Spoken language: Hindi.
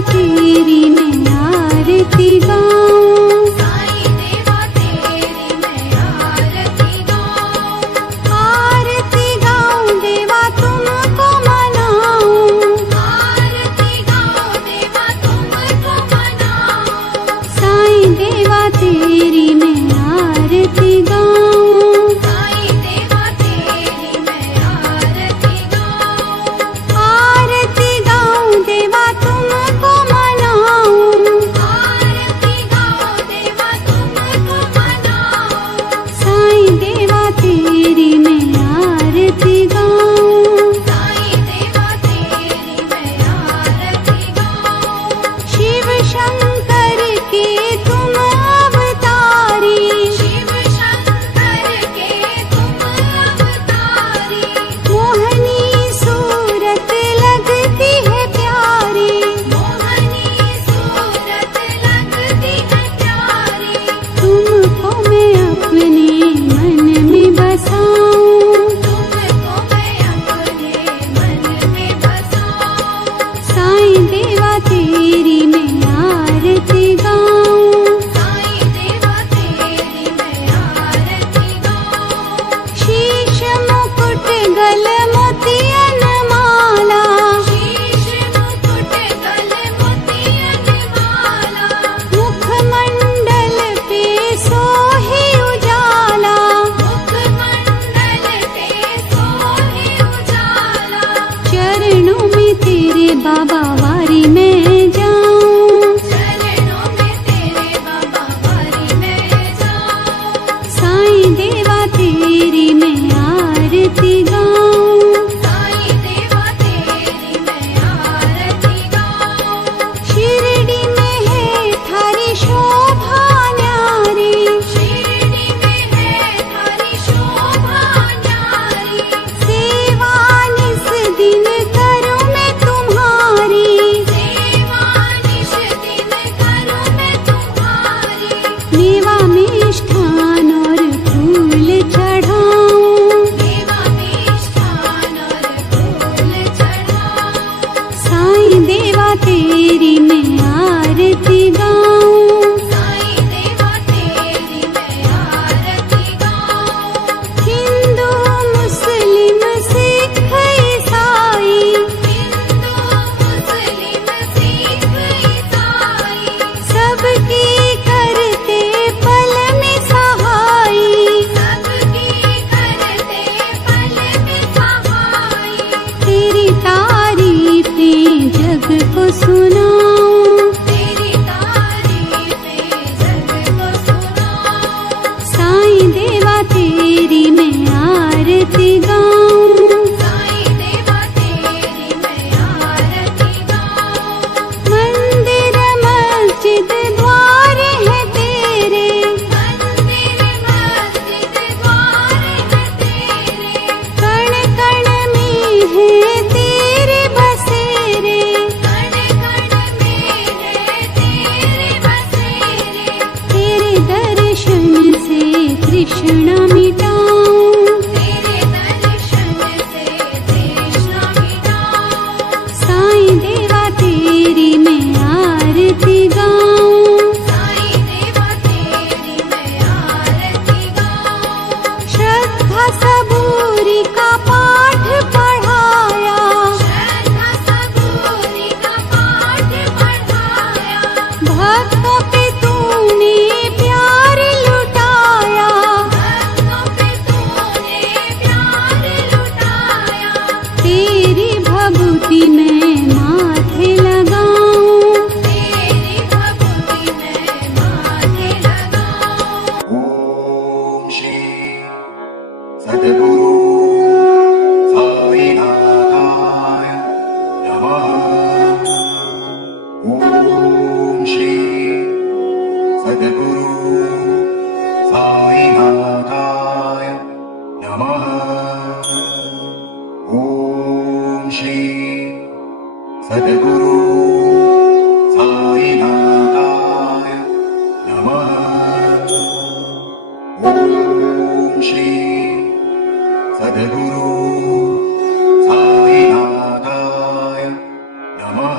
तेरी मैं आरती गाऊं, साईं देवा तेरी मैं आरती गाऊं, आरती गाऊं देवा तुमको मनाऊं, आरती गाऊं देवा तुमको मनाऊं, साईं देवा तेरी मैं आरती गाऊं, साईं देवा तेरी मैं आरती गाऊं, आरती गाऊं देवा तुमको मनाऊं, आरती गाऊं देवा तुमको मनाऊं, साईं देवा तेरी मैं आरती गाऊं, साईं देवा तेरी मैं आरती गाऊं, शिव शंकर के तुम अवतारी, शिव शंकर के तुम अवतारी, मोहनी सूरत लगती है प्यारी, मोहनी सूरत लगती है प्यारी, तुमको मैं अपने मन में बसाऊं, तुमको मैं अपने मन में बसाऊं, साईं देवा तेरी मैं आरती गाऊं, साईं देवा तेरी मैं आरती गाऊं, शीश मुकुट गल मोतियन माला, शीश मुकुट गल मोतियन माला, मुखमंडल पे सोहे उजाला, मुखमंडल पे सोहे उजाला, चरणों में तेरे बाबा वारी में जाऊं, चरणों में तेरे बाबा वारी में जाऊं, साईं देवा तेरी मैं आरती गाऊं, साईं देवा तेरी मैं आरती गाऊं, शिरडी में है थारी शोभा न्यारी, शिरडी में है थारी शोभा न्यारी, सेवा निस दिन करूं मैं तुम्हारी, सेवा निश दिन करूं मैं तुम्हारी, मेवा मिष्ठान और फूल चढ़ाऊं, देवा मिष्ठान और फूल चढ़ाऊं, साईं देवा तेरी मैं आरती गाऊं, साईं देवा तेरी मैं आरती गाऊं, हिंदू मुस्लिम सिख ईसाई, हिंदू मुस्लिम सिख ईसाई, सबकी करते पल में सहाई, सबकी करते पल में सहाई, तेरी तारीफें जग को सुनाऊं, तेरी तारीफें जग को सुनाऊं, साईं देवा तेरी मैं आरती गाऊं, साईं देवा तेरी मैं आरती गाऊं, मंदिर मस्जिद द्वार है तेरे, मंदिर मस्जिद द्वार है तेरे, कण कण में है तेरे बसेरे, कण कण में है तेरे बसेरे, तेरे दर्शन से तृष्णा मिटाऊं, तेरे दर्शन से तृष्णा मिटाऊं, साईं देवा तेरी मैं आरती गाऊं, साईं देवा तेरी मैं आरती गाऊं, श्रद्धा सबूरी का पाठ पढ़ाया, श्रद्धा सबूरी का पाठ पढ़ाया, भक्तों पे तूने प्यार लुटाया, भक्तों पे तूने प्यार लुटाया, तेरी भभूति मैं माथे लगाऊं, तेरी भभूति मैं माथे लगाऊं, ओम श्री सद्गुरु साईनाथाय नमः। ओम श्री सद्गुरु साईनाथाय नमः। ओम श्री सद्गुरु साईनाथाय नमः। ओम श्री सद्गुरु साईनाथाय नमः।